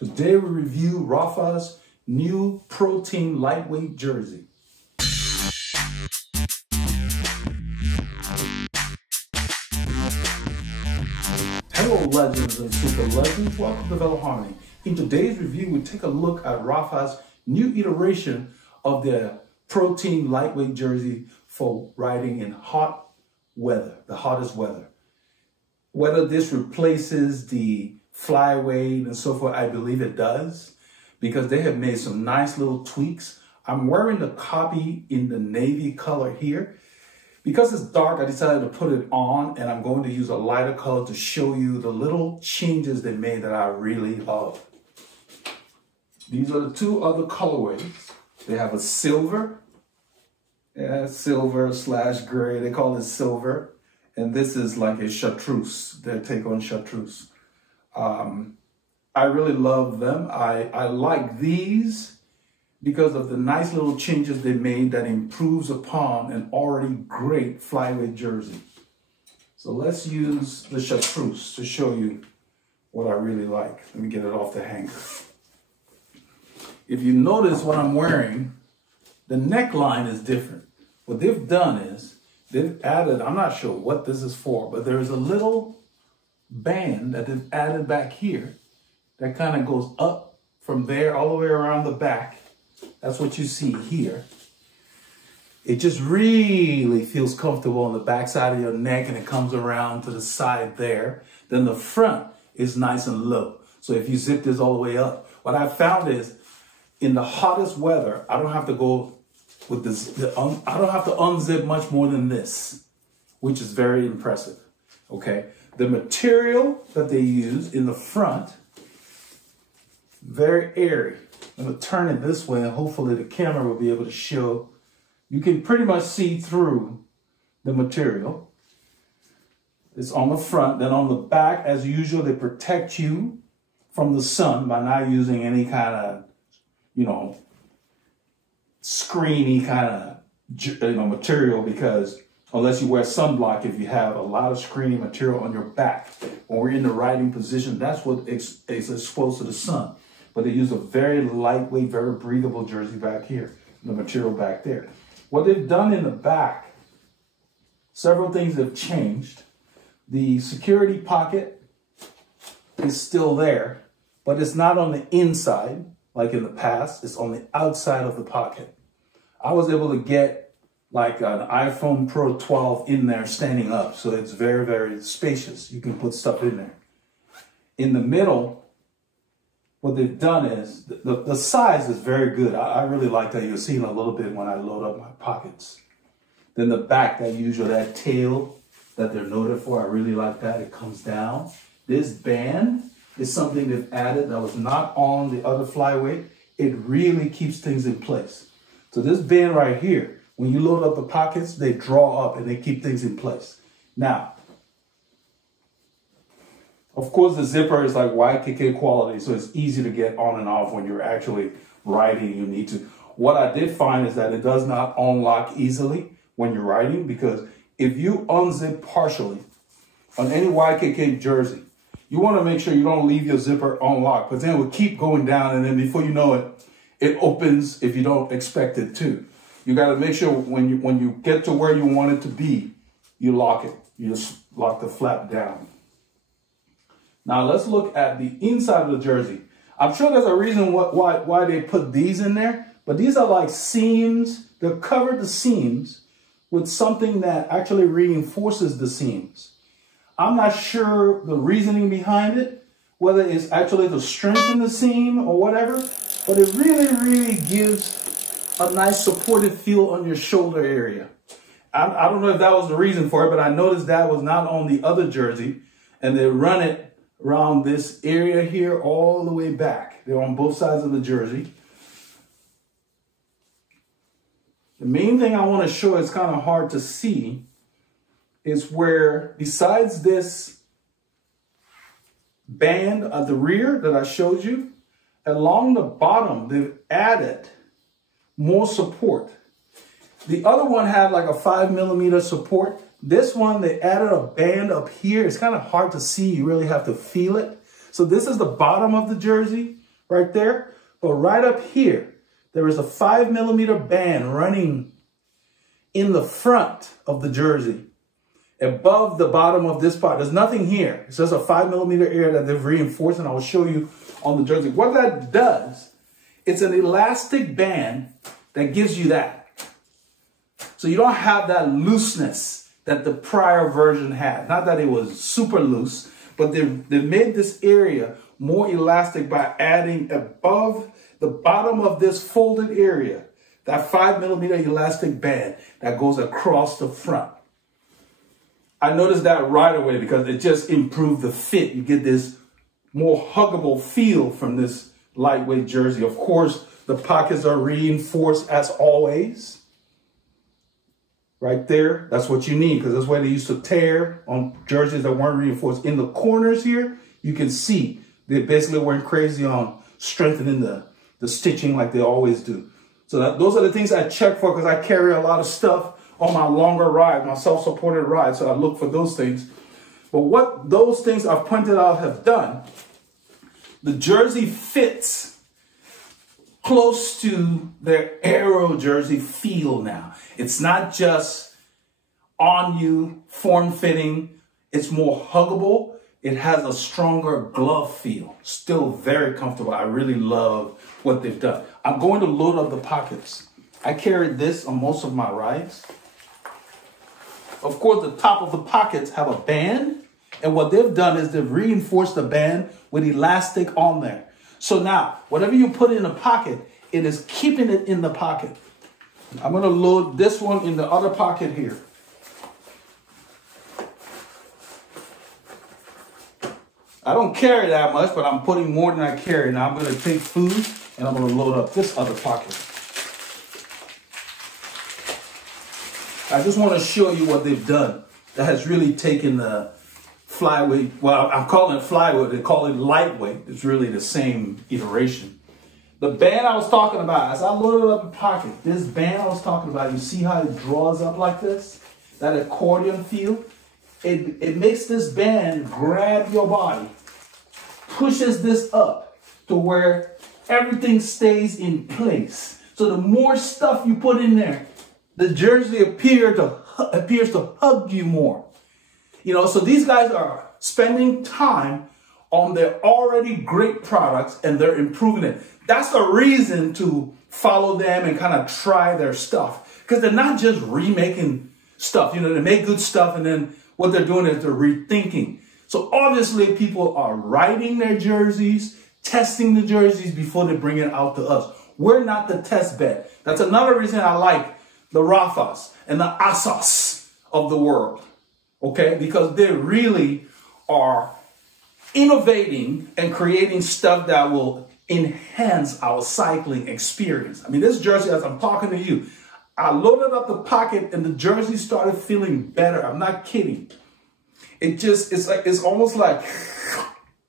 Today we review Rapha's new protein lightweight jersey. Hello legends and super legends, welcome to Veloharmony. In today's review, we take a look at Rapha's new iteration of their protein lightweight jersey for riding in hot weather, the hottest weather. Whether this replaces the flyweight and so forth, I believe it does, because they have made some nice little tweaks. I'm wearing the copy in the navy color here. Because it's dark, I decided to put it on, and I'm going to use a lighter color to show you the little changes they made that I really love. These are the two other colorways. They have a silver, silver / gray. They call it silver. And this is like a chartreuse, their take on chartreuse. I really love them. I like these because of the nice little changes they made that improves upon an already great flyweight jersey. So let's use the chartreuse to show you what I really like. Let me get it off the hanger. If you notice what I'm wearing, the neckline is different. What they've done is they've added, I'm not sure what this is for, but there's a little band that they've added back here that kind of goes up from there all the way around the back. That's what you see here. It just really feels comfortable on the back side of your neck, and it comes around to the side there. Then the front is nice and low. So if you zip this all the way up, what I found is in the hottest weather, I don't have to go with this. I don't have to unzip much more than this, which is very impressive. Okay. The material that they use in the front, very airy. I'm going to turn it this way, and hopefully the camera will be able to show. You can pretty much see through the material. It's on the front. Then on the back, as usual, they protect you from the sun by not using any kind of, screeny kind of, material, because unless you wear sunblock, if you have a lot of screening material on your back, when we're in the riding position, that's what is exposed to the sun. But they use a very lightweight, very breathable jersey back here, the material back there. What they've done in the back, several things have changed. The security pocket is still there, but it's not on the inside like in the past. It's on the outside of the pocket. I was able to get like an iPhone Pro 12 in there standing up, so it's very, very spacious. You can put stuff in there. In the middle, what they've done is, the size is very good. I really like that. You're seeing a little bit when I load up my pockets. Then the back, that tail that they're noted for, I really like that. It comes down. This band is something they've added that was not on the other flyweight. It really keeps things in place. So this band right here, when you load up the pockets, they draw up and they keep things in place. Now, of course, the zipper is like YKK quality, so it's easy to get on and off when you're actually riding. You need to. What I did find is that it does not unlock easily when you're riding, because if you unzip partially on any YKK jersey, you want to make sure you don't leave your zipper unlocked, but then it will keep going down, and then before you know it, it opens if you don't expect it to. You got to make sure when you get to where you want it to be, you lock it. You just lock the flap down. Now let's look at the inside of the jersey. I'm sure there's a reason why they put these in there, but these are like seams. They've covered the seams with something that actually reinforces the seams. I'm not sure the reasoning behind it, whether it's actually to strengthen the seam or whatever, but it really, really gives a nice supportive feel on your shoulder area. I don't know if that was the reason for it, but I noticed that was not on the other jersey, and they run it around this area here all the way back. They're on both sides of the jersey. The main thing I want to show, it's kind of hard to see, is where besides this band at the rear that I showed you, along the bottom, they've added more support. The other one had like a 5mm support. This one, they added a band up here. It's kind of hard to see. You really have to feel it. So this is the bottom of the jersey right there. But right up here, there is a 5mm band running in the front of the jersey, above the bottom of this part. There's nothing here. It's just a 5mm area that they've reinforced, and I will show you on the jersey. What that does, it's an elastic band that gives you that. So you don't have that looseness that the prior version had. Not that it was super loose, but they made this area more elastic by adding above the bottom of this folded area, that 5mm elastic band that goes across the front. I noticed that right away because it just improved the fit. You get this more huggable feel from this lightweight jersey. Of course, the pockets are reinforced as always. Right there, that's what you need, because that's why they used to tear on jerseys that weren't reinforced. In the corners here, you can see they basically weren't crazy on strengthening the stitching like they always do. So those are the things I check for, because I carry a lot of stuff on my longer ride, my self-supported ride, so I look for those things. But what those things I've pointed out have done, the jersey fits close to their aero jersey feel now. It's not just on you, form-fitting. It's more huggable. It has a stronger glove feel. Still very comfortable. I really love what they've done. I'm going to load up the pockets. I carried this on most of my rides. Of course, the top of the pockets have a band. And what they've done is they've reinforced the band with elastic on there. So now, whatever you put in the pocket, it is keeping it in the pocket. I'm going to load this one in the other pocket here. I don't carry that much, but I'm putting more than I carry. Now I'm going to take food and I'm going to load up this other pocket. I just want to show you what they've done that has really taken the flyweight. Well, I'm calling it flyweight. They call it lightweight. It's really the same iteration. The band I was talking about, as I loaded up the pocket, this band I was talking about, you see how it draws up like this? That accordion feel? It makes this band grab your body, pushes this up to where everything stays in place. So the more stuff you put in there, the jersey appears to hug you more. You know, so these guys are spending time on their already great products and they're improving it. That's a reason to follow them and kind of try their stuff, because they're not just remaking stuff. You know, they make good stuff and then what they're doing is they're rethinking. So obviously people are writing their jerseys, testing the jerseys before they bring it out to us. We're not the test bed. That's another reason I like the Raphas and the Assos of the world, okay? Because they really are innovating and creating stuff that will enhance our cycling experience. I mean, this jersey, as I'm talking to you, I loaded up the pocket and the jersey started feeling better. I'm not kidding. It's almost like,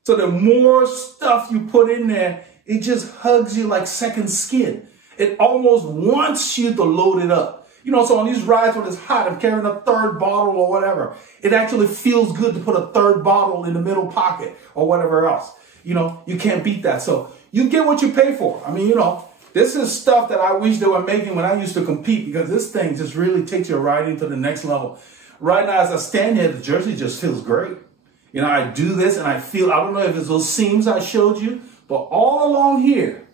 so the more stuff you put in there, it just hugs you like second skin. It almost wants you to load it up. You know, so on these rides when it's hot, I'm carrying a third bottle or whatever. It actually feels good to put a third bottle in the middle pocket or whatever else. You know, you can't beat that. So you get what you pay for. I mean, you know, this is stuff that I wish they were making when I used to compete, because this thing just really takes your riding to the next level. Right now, as I stand here, the jersey just feels great. You know, I do this and I feel, I don't know if it's those seams I showed you, but all along here,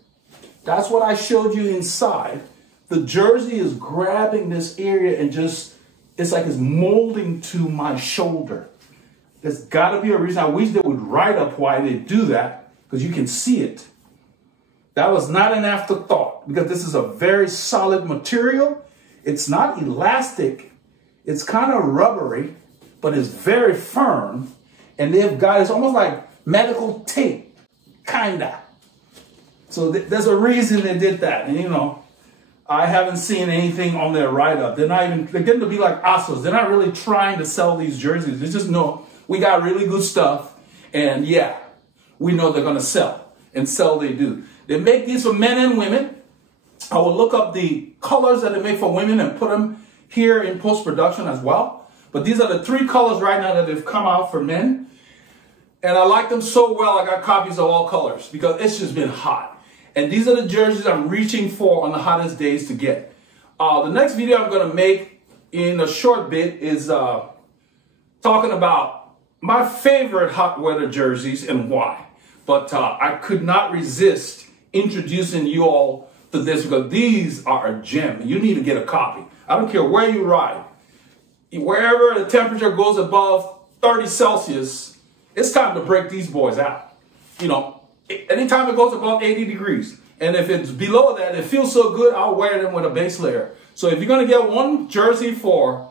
that's what I showed you inside. The jersey is grabbing this area and just, it's like it's molding to my shoulder. There's got to be a reason. I wish they would write up why they do that, because you can see it. That was not an afterthought, because this is a very solid material. It's not elastic. It's kind of rubbery, but it's very firm. And they've got, it's almost like medical tape, kinda. So there's a reason they did that. And you know, I haven't seen anything on their write-up. They're getting to be like Assos. They're not really trying to sell these jerseys. They just know we got really good stuff. And yeah, we know they're going to sell. And sell they do. They make these for men and women. I will look up the colors that they make for women and put them here in post-production as well. But these are the 3 colors right now that have come out for men. And I like them so well, I got copies of all colors because it's just been hot. And these are the jerseys I'm reaching for on the hottest days to get. The next video I'm going to make in a short bit is talking about my favorite hot weather jerseys and why. But I could not resist introducing you all to this because these are a gem. You need to get a copy. I don't care where you ride. Wherever the temperature goes above 30 Celsius, it's time to break these boys out. You know, anytime it goes above 80 degrees. And if it's below that, it feels so good, I'll wear them with a base layer. So if you're going to get one jersey for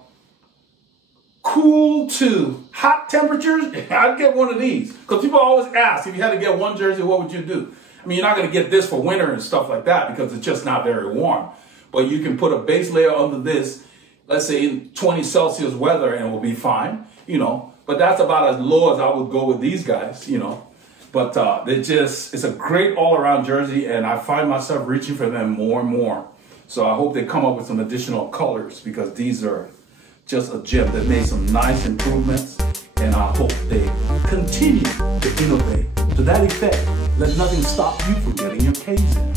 cool to hot temperatures, I'd get one of these. Because people always ask, if you had to get one jersey, what would you do? I mean, you're not going to get this for winter and stuff like that because it's just not very warm. But you can put a base layer under this, let's say in 20 Celsius weather, and it will be fine, you know. But that's about as low as I would go with these guys, you know. But it's a great all-around jersey, and I find myself reaching for them more and more. So I hope they come up with some additional colors because these are just a gem. They made some nice improvements, and I hope they continue to innovate. To that effect, let nothing stop you from getting your K's in.